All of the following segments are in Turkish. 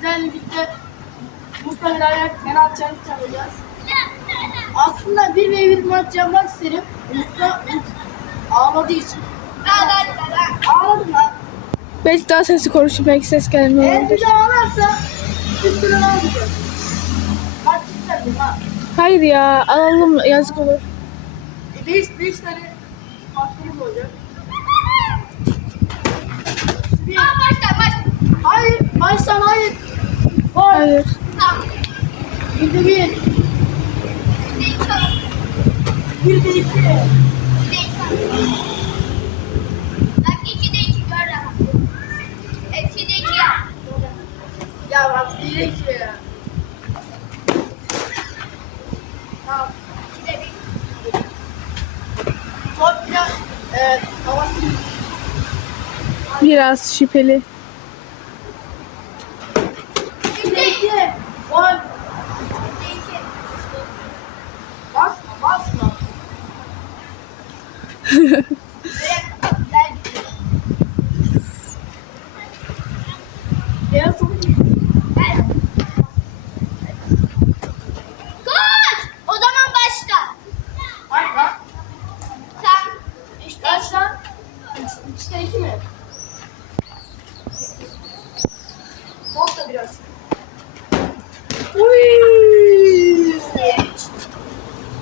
sizlerle birlikte muhtemelen fena çarpı çalacağız. Aslında bir ve bir maç yapmak isterim. Umut'la Umut ağladığı için. Ağladım lan. Belki daha sesli konuşup belki ses gelmiyor. Eğer bir de ağlarsa bir türlü almayacağız. Ha. Hayır ya alalım yazık olur. E, beş, beş tane hakkımız olacak. Bir, hayır, baştan hayır. Var. Hayır. Bir de bir, bir de iki. Ya bak bir de iki. Top biraz e, havası Biraz şüpheli. Bir de iki. Gol. Basma, basma. Beyaz topu O zaman başla. Bak bak. Sen işte Kaç lan? Üç, üçte iki mi? Top da biraz. Uy! üç.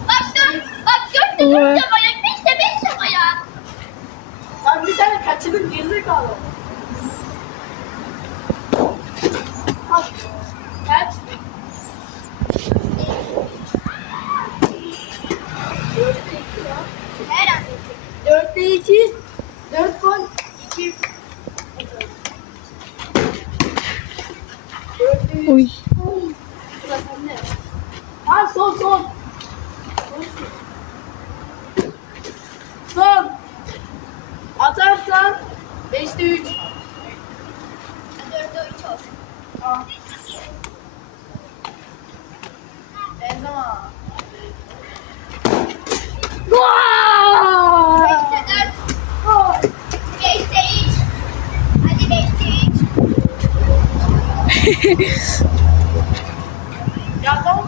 Bak dört, bak dört de Evet. dört yapacak, beş de beş yapacak. Bir tane kaçırdım gerizekalı. Al. Kaç? Dörtte iki. 3'te 3. 4'te 3 olsun. Tamam. Benzema. Gol! 5'te 4. Gol. 5'te 3. Hadi 5'te 3. ya tamam.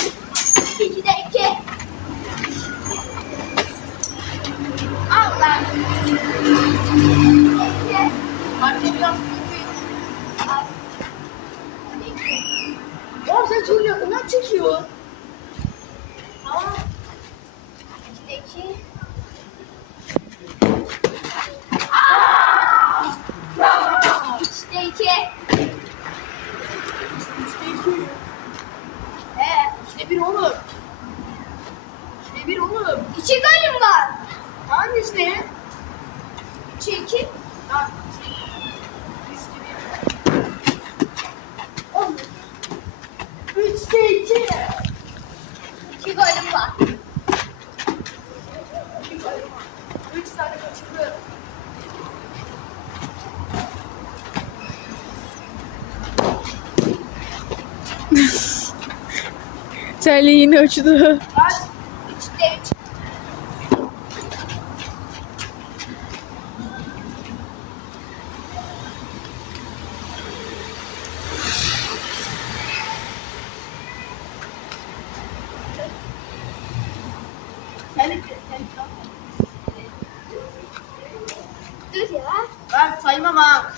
Yine uçtu. Dur ya. Ben saymam ha.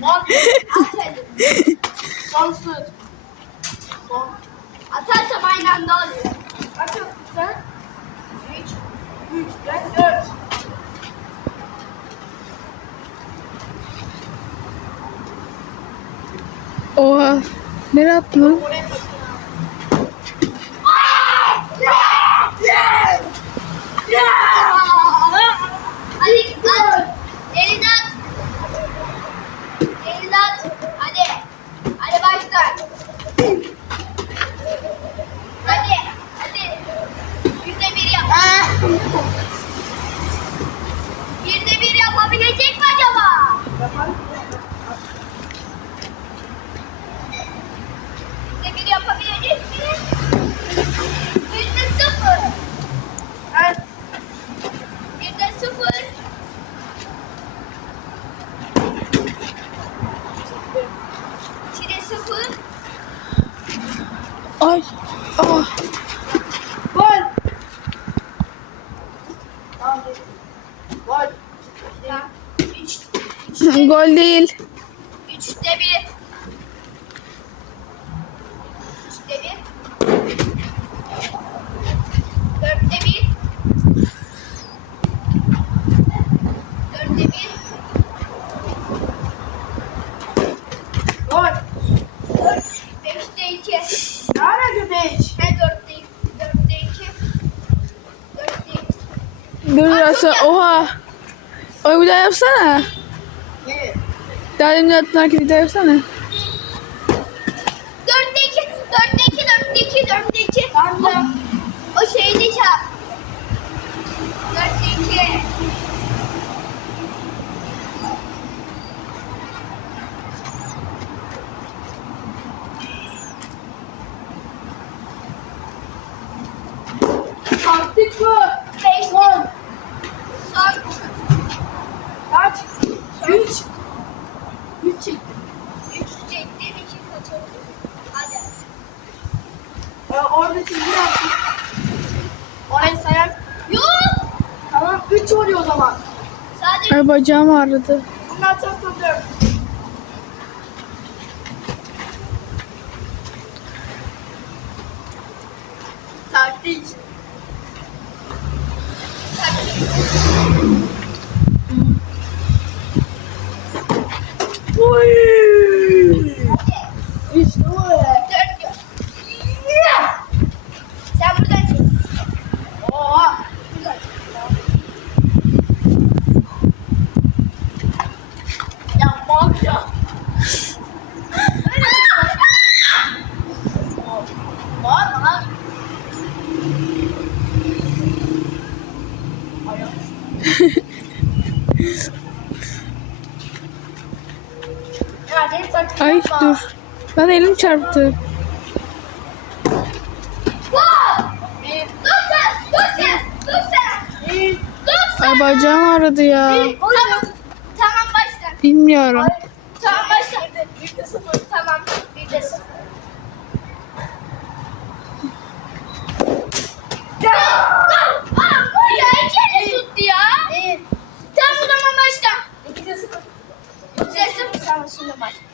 Mal. Aferin. Sonsuz. Son. Atarsam aynı anda oluyor. Kaç yaptın sen? Üç. Üç. Ben dört. Oha. Ne yaptın lan? Oraya kaçın. Hadi at. Elini at. Elini at. Hadi. Ay. Ah. Gol. Gol. Gol değil. Üçte bir. Üçte bir. Dörtte bir. Dörtte bir. Gol. Dört. Beşte iki. Nerede beş? He dörtte iki. Dörtte iki. Dörtte iki. Dur biraz Oha. Oy bir daha yapsana. Ne? Daha demin yaptığın hareketi bir daha yapsana. Dörtte iki. Dörtte iki. Dörtte iki. Dörtte iki. Tamam. O şeydi ya. Dörtte iki. Taktik bu. Beş. Son. Son. Kaç? Üç. Üç çektim. Üç çektim. iki kaçırdım. Hadi. Ee, orada çizgi yaptım. Orayı sayak. Yok. Tamam. Üç oluyor o zaman. Sadece Ay bacağım ağrıdı. Bundan sonra dört. Taktik. Oy! İşte bu ya. dört yok. Sen buradan çek. Oha! Ya mal ya. Bağırma lan. Ya benim taktiğim Ay yapma. Dur. Lan elim çarptı. Ay bacağım ağrıdı ya. Tamam. Tamam başla. Bilmiyorum. Tamam başla. Bir de sıfır. Tamam. İki Tamam başla. iki de sıfır. Bir de sıfır. Tamam şimdi başla.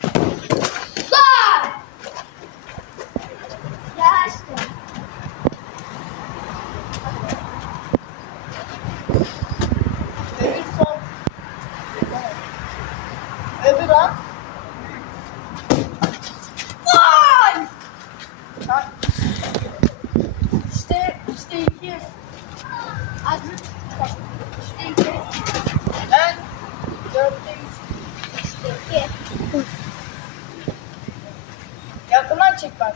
çek bak.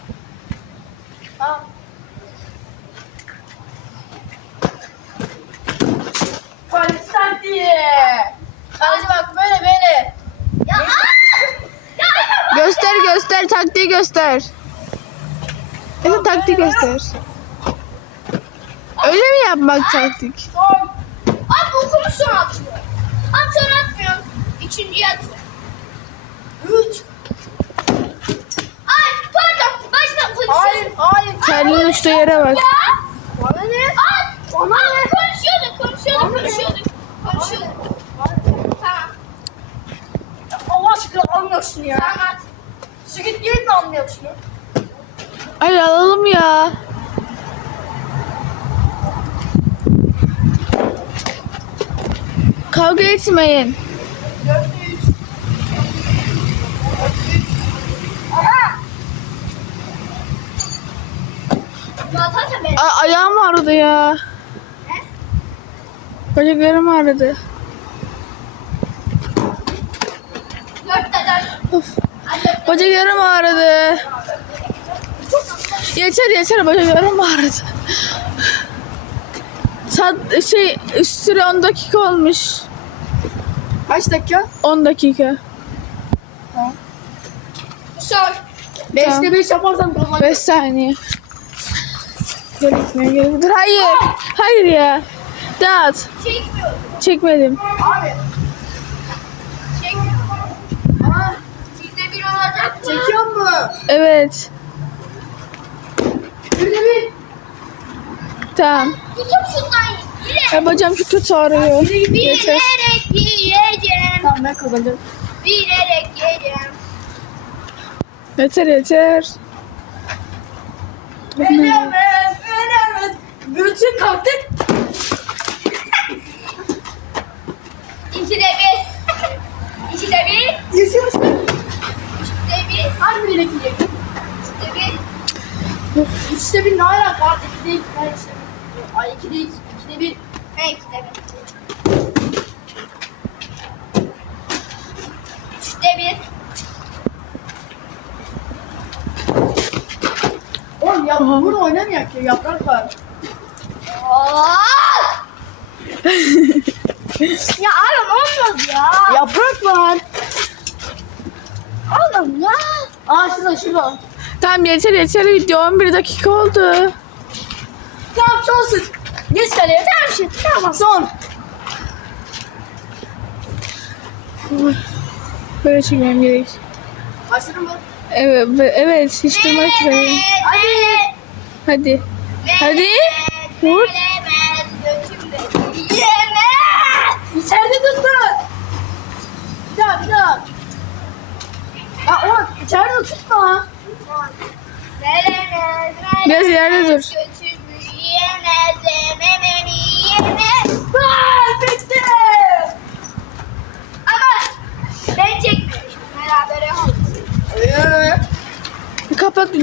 Bak böyle böyle. Ya aa! Ya ya Göster göster taktiği göster. Efe taktiği göster. Öyle mi yapmak taktik? Son. Abi okumuş son atıyor. Abi son atmıyor. Üçüncüye atıyor. Üç. Ay pardon. Baştan konuşuyor. Hayır hayır. Uçtuğu yere bak. Bana ne? Ay. Ona ne? Konuşuyorduk konuşuyorduk konuşuyorduk. Konuşuyorduk. Tamam. Allah aşkına şunu ya. Tamam at. Şu git gelin de anlıyor şunu. Ay alalım ya. Kavga etmeyin. Dörtte üç. Aha. Zaten ben. A- ayağım ağrıdı ya. Bacaklarım ağrıdı. Of. Bacaklarım ağrıdı. Yeter yeter bacaklarım ağrıdı. Saat şey süre 10 dakika olmuş. Kaç dakika? 10 dakika. Son. Beşte beş yaparsam kazanırım. 5 saniye. Gitmeye gerek- Dur hayır. Hayır ya. Dağıt. Çekmiyorum. Çekmedim. Abi. Çekmiyorum. Sizde bir olacak mı? mı? Evet. Bir de bir. Tamam. Ya bacağım çok kötü ağrıyor. Yeter. Bilerek yiyeceğim. Tamam ben kazanacağım. Bilerek yiyeceğim. Yeter yeter. Veremez, veremez. Bütün kalktık. İkide bir. İkide bir. Yaşıyorsun. İkide bir. Hangi biri gidecek? İkide bir. İkide bir ne alaka? Var, İki değil. Ben işte. Ay iki değil. İkide bir. Ne ikide bir? Üçte bir. Oğlum ya Aha. burada oynamayak ya. Yaprak var. Ya oğlum olmaz ya. Yaprak var. Oğlum ya. Aa şurada şurada. Tamam yeter yeter video 11 dakika oldu. Tamam son sık. Geç kaleye. Tamam şimdi tamam. Son. Böyle çekmem gerek. Başladın mı? Evet, evet hiç durmak üzere. Hadi. Hadi. Hadi. Vur. İçeride tuttu. Bir daha bir daha. Oğlum içeride tutma. Biraz ileride dur.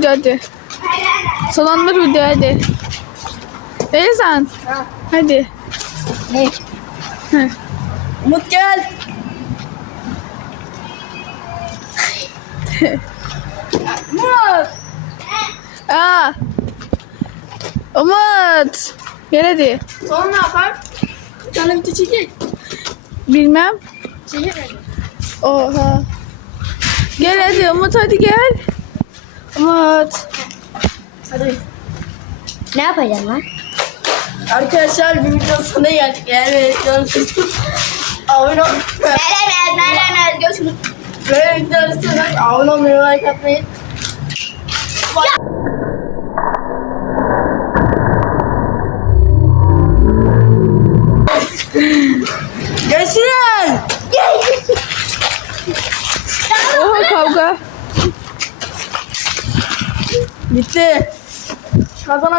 Video hadi. Sonlandır video hadi. Ezan. Ha. Hadi. Ne? Heh. Umut gel. Murat. Aa. Umut. Gel hadi. Sonra ne yapar? Bir tane video çekecek. Bilmem. Çekemedi. Oha. Gel hadi Umut hadi gel. Umut. Hadi. Ne yapacağım lan? Arkadaşlar bir videonun sonuna geldik. Eğer beğeniyorsanız abone ol. Veremez. Veremez götümü. Böyle videoları istiyorsanız abone olmayı, like atmayı. Görüşürüz. Oha kavga. নিচে সাজানা